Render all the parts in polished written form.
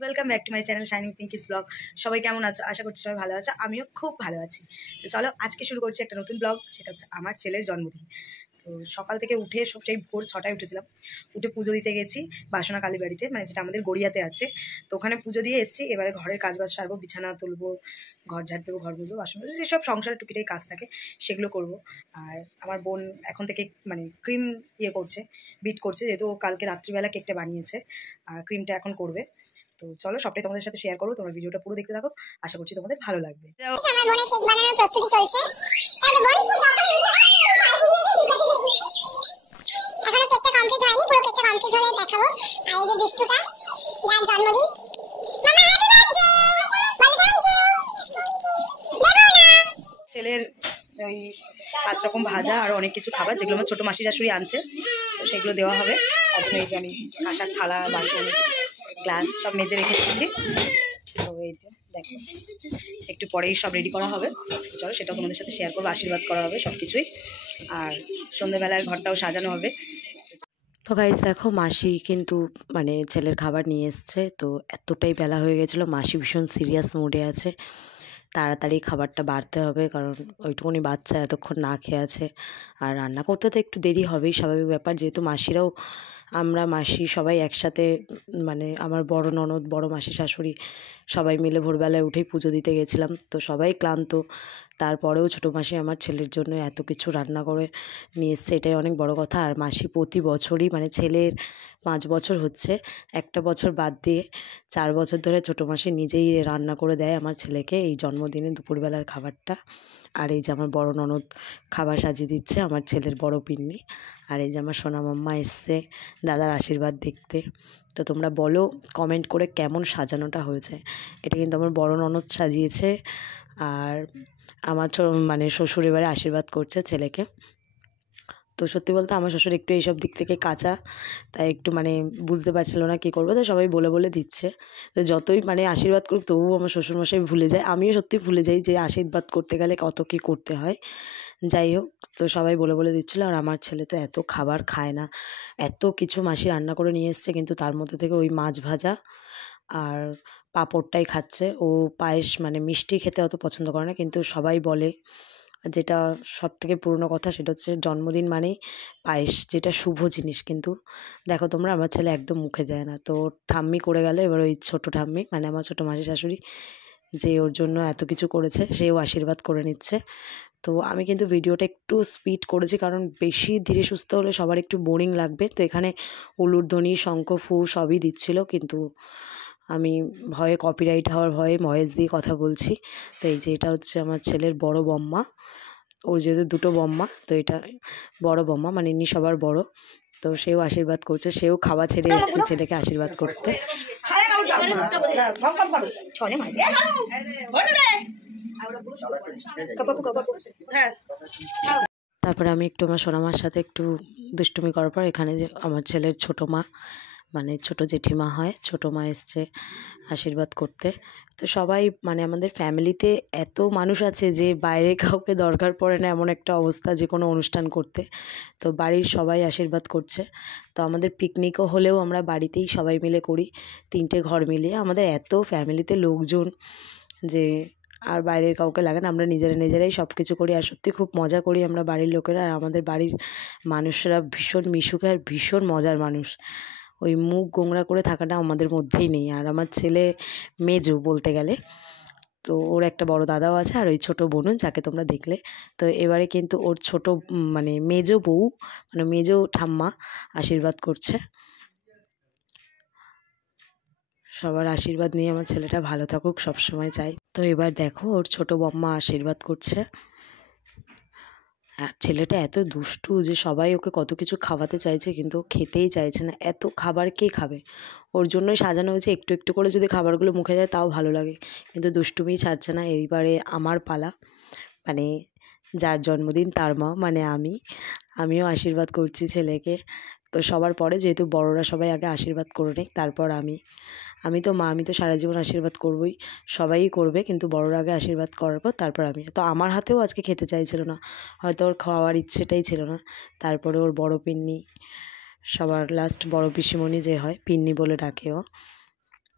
Welcome back to my channel shining Pinki's blog. সবাই কেমন আছো? আশা করছি সবাই ভালো আছো, আমিও খুব ভালো আছি। তো চলো আজকে শুরু করছি একটা নতুন ব্লগ, সেটা হচ্ছে আমার ছেলের জন্মদিন। তো সকাল থেকে উঠে সেই ভোর 6টায় উঠেছিলাম, উঠে পুজো দিতে গেছি বাসনা কালীবাড়িতে, মানে যেটা আমাদের গড়িয়াতে আছে। তো ওখানে পুজো দিয়ে এসেছি, এবারে ঘরের কাজবাজ সারবো, বিছানা তুলবো, ঘর ঝাড় দেবো, ঘর মুছবো, বাসন মাজবো, যেসব সংসারের টুকিটাই কাজ থাকে সেগুলো করব। আর আমার বোন এখন থেকে মানে ক্রিম করছে, বিট করছে, যেহেতু কালকে রাত্রিবেলা কেকটা বানিয়েছে আর ক্রিমটা এখন করবে। তো চলো সবটাই তোমাদের সাথে শেয়ার করবো, তোমরা ভিডিওটা পুরো দেখতে থাকো, আশা করছি তোমাদের ভালো লাগবে। আমার বোনের কেক বানানোর প্রস্তুতি চলছে। এখনো কেকটা কমপ্লিট হয়নি, পুরো কেকটা কমপ্লিট হলে দেখাবো। আর এই যে দুষ্টুটা, যার জন্মদিন, মামা হ্যাপি বার্থডে, বল থ্যাংক ইউ। ছেলের ওই 5 রকম ভাজা আর অনেক কিছু খাবার, যেগুলো আমার ছোটো মাসি শাশুড়ি আনছে, তো সেগুলো দেওয়া হবে। তার জন্য এই যে আমি কাঁসার থালা, বাসন, গ্লাস সব মেজে রেখে দিচ্ছি। তো এই যে দেখো, একটু পরেই সব রেডি করা হবে। চলো সেটাও তোমাদের সাথে শেয়ার করবো, আশীর্বাদ করা হবে সব কিছুই, আর সন্ধ্যেবেলার ঘরটাও সাজানো হবে। তো গাইস দেখো, মাসি কিন্তু মানে ছেলের খাবার নিয়ে এসছে। তো এতটাই বেলা হয়ে গেছিলো, মাসি ভীষণ সিরিয়াস মুডে আছে, তাড়াতাড়ি খাবারটা বাড়তে হবে, কারণ ওইটুকুনি বাচ্চা এতক্ষণ না খেয়ে আছে। আর রান্না করতে তো একটু দেরি হবেই, স্বাভাবিক ব্যাপার, যেহেতু মাসিরাও, আমরা মাসি সবাই একসাথে, মানে আমার বড় ননদ, বড় মাসি শাশুড়ি সবাই মিলে ভোরবেলায় উঠেই পুজো দিতে গেছিলাম। তো সবাই ক্লান্ত, তারপরেও ছোটো মাসি আমার ছেলের জন্য এত কিছু রান্না করে নিয়ে এসছে, এটাই অনেক বড় কথা। আর মাসি প্রতি বছরই, মানে ছেলের 5 বছর হচ্ছে, একটা বছর বাদ দিয়ে 4 বছর ধরে ছোটো মাসি নিজেই রান্না করে দেয় আমার ছেলেকে এই জন্মদিনে দুপুরবেলার খাবারটা। আর এই যে আমার বড় ননদ খাবার সাজিয়ে দিচ্ছে, আমার ছেলের বড় পিন্নি। আর এই যে আমার সোনা মাম্মা এসছে দাদার আশীর্বাদ দেখতে। তো তোমরা বলো কমেন্ট করে কেমন সাজানোটা হয়েছে। এটা কিন্তু আমার বড় ননদ সাজিয়েছে, আর আমার মানে শ্বশুর এবারে আশীর্বাদ করছে ছেলেকে। তো সত্যি বলতে আমার শ্বশুর একটু এইসব দিক থেকে কাঁচা, তাই একটু মানে বুঝতে পারছিল না কী করবো, তো সবাই বলে বলে দিচ্ছে। তো যতই মানে আশীর্বাদ করুক, তবুও আমার শ্বশুরমশাই ভুলে যায়, আমিও সত্যি ভুলে যাই যে আশীর্বাদ করতে গেলে কত কী করতে হয়। যাই হোক, তো সবাই বলে বলে দিচ্ছিলো। আর আমার ছেলে তো এত খাবার খায় না, এত কিছু মাসি রান্না করে নিয়ে এসছে, কিন্তু তার মধ্যে থেকে ওই মাছ ভাজা আর পাঁপড়টাই খাচ্ছে। ও পায়েস মানে মিষ্টি খেতে অত পছন্দ করে না, কিন্তু সবাই বলে, যেটা সবথেকে পুরনো কথা, সেটা হচ্ছে জন্মদিন মানেই পায়েস, যেটা শুভ জিনিস। কিন্তু দেখো তোমরা, আমার ছেলে একদম মুখে দেয় না। তো ঠাম্মি করে গেল, এবার ওই ছোটো ঠাম্মি মানে আমার ছোটো মাসি শাশুড়ি, যে ওর জন্য এত কিছু করেছে, সেও আশীর্বাদ করে নিচ্ছে। তো আমি কিন্তু ভিডিওটা একটু স্পিড করেছি, কারণ বেশি ধীরে সুস্থ হলে সবার একটু বোরিং লাগবে। তো এখানে উলুধ্বনি, শঙ্খ, ফু সবই দিচ্ছিল, কিন্তু আমি ভয়ে, কপিরাইট হওয়ার ভয়ে ভয়েস দিয়ে কথা বলছি। তো এই যে এটা হচ্ছে আমার ছেলের বড় বম্মা, ওর যেহেতু দুটো বম্মা, তো এটা বড় বম্মা, মানে ইনি সবার বড়। তো সেও আশীর্বাদ করছে, সেও খাওয়া ছেড়ে এসেছে ছেলেকে আশীর্বাদ করতে। তারপরে আমি একটু আমার সোনামার সাথে একটু দুষ্টুমি করার পর, এখানে যে আমার ছেলের ছোটো মা, মানে ছোটো জেঠিমা হয়, ছোটো মা এসছে আশীর্বাদ করতে। তো সবাই মানে আমাদের ফ্যামিলিতে এত মানুষ আছে যে বাইরে কাউকে দরকার পড়ে না, এমন একটা অবস্থা যে কোনো অনুষ্ঠান করতে। তো বাড়ির সবাই আশীর্বাদ করছে। তো আমাদের পিকনিকও হলেও আমরা বাড়িতেই সবাই মিলে করি, 3টে ঘর মিলিয়ে। আমাদের এত ফ্যামিলিতে লোকজন যে আর বাইরের কাউকে লাগে না, আমরা নিজেরাই সব কিছু করি। আর সত্যি খুব মজা করি আমরা বাড়ির লোকেরা। আর আমাদের বাড়ির মানুষরা ভীষণ মিশুকে আর ভীষণ মজার মানুষ, ওই মুখ গোংরা করে থাকাটা আমাদের মধ্যেই নেই। আর আমার ছেলে মেজো বলতে গেলে, তো ওর একটা বড় দাদাও আছে, আর ওই ছোটো বোনও যাকে তোমরা দেখলে। তো এবারে কিন্তু ওর ছোটো মানে মেজো বউ, মানে মেজো ঠাম্মা আশীর্বাদ করছে। সবার আশীর্বাদ নিয়ে আমার ছেলেটা ভালো থাকুক, সবসময় চাই। তো এবার দেখো, ওর ছোটো বম্মা আশীর্বাদ করছে। আর ছেলেটা এত দুষ্টু যে সবাই ওকে কত কিছু খাওয়াতে চাইছে, কিন্তু খেতেই চাইছে না। এত খাবার কে খাবে? ওর জন্যই সাজানো হয়েছে, একটু একটু করে যদি খাবারগুলো মুখে যায় তাও ভালো লাগে, কিন্তু দুষ্টুমিই ছাড়ছে না। এইবারে আমার পালা, মানে যার জন্মদিন তার মা, মানে আমিও আশীর্বাদ করছি ছেলেকে। তো সবার পরে, যেহেতু বড়রা সবাই আগে আশীর্বাদ করে নেই, তারপর আমি তো মা, আমি তো সারা জীবন আশীর্বাদ করবই, সবাই করবে, কিন্তু বড়রা আগে আশীর্বাদ করার পর তারপর আমি। তো আমার হাতেও আজকে খেতে চাইছিল না, হয়তো ওর খাওয়ার ইচ্ছেটাই ছিল না। তারপরে ওর বড় পিন্নি, সবার লাস্ট বড় পিসিমণি যে হয়, পিন্নি বলে ডাকে ও,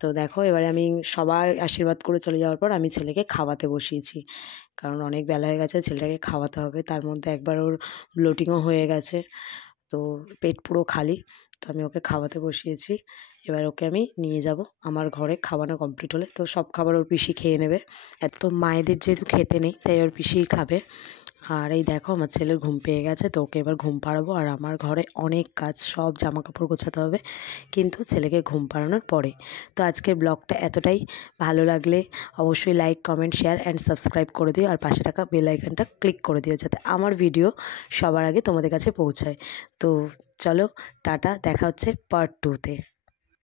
তো দেখো এবারে আমি সবার আশীর্বাদ করে চলে যাওয়ার পর আমি ছেলেকে খাওয়াতে বসিয়েছি, কারণ অনেক বেলা হয়ে গেছে, ছেলেটাকে খাওয়াতে হবে। তার মধ্যে একবার ওর ব্লোটিংও হয়ে গেছে, তো পেট পুরো খালি। তো আমি ওকে খাওয়াতে বসিয়েছি। এবার ওকে আমি নিয়ে যাব আমার ঘরে, খাওয়ানো কমপ্লিট হলে তো সব খাবার ওর পিসি খেয়ে নেবে। এত মায়েদের যেহেতু খেতে নেই তাই ওর পিসিই খাবে। আর এই দেখো আমার ছেলের ঘুম পেয়ে গেছে, তো ওকে এবার ঘুম পাড়াবো। আর আমার ঘরে অনেক কাজ, সব জামা কাপড় গোছাতে হবে, কিন্তু ছেলেকে ঘুম পাড়ানোর পরে। তো আজকের ব্লগটা এতটাই। ভালো লাগলে অবশ্যই like, comment, share and subscribe করে দিও। আর পাশে থাকা বেল আইকনটা ক্লিক করে দিও, যাতে আমার ভিডিও সবার আগে তোমাদের কাছে পৌঁছায়। তো চলো টাটা, দেখা হচ্ছে পার্ট 2-তে।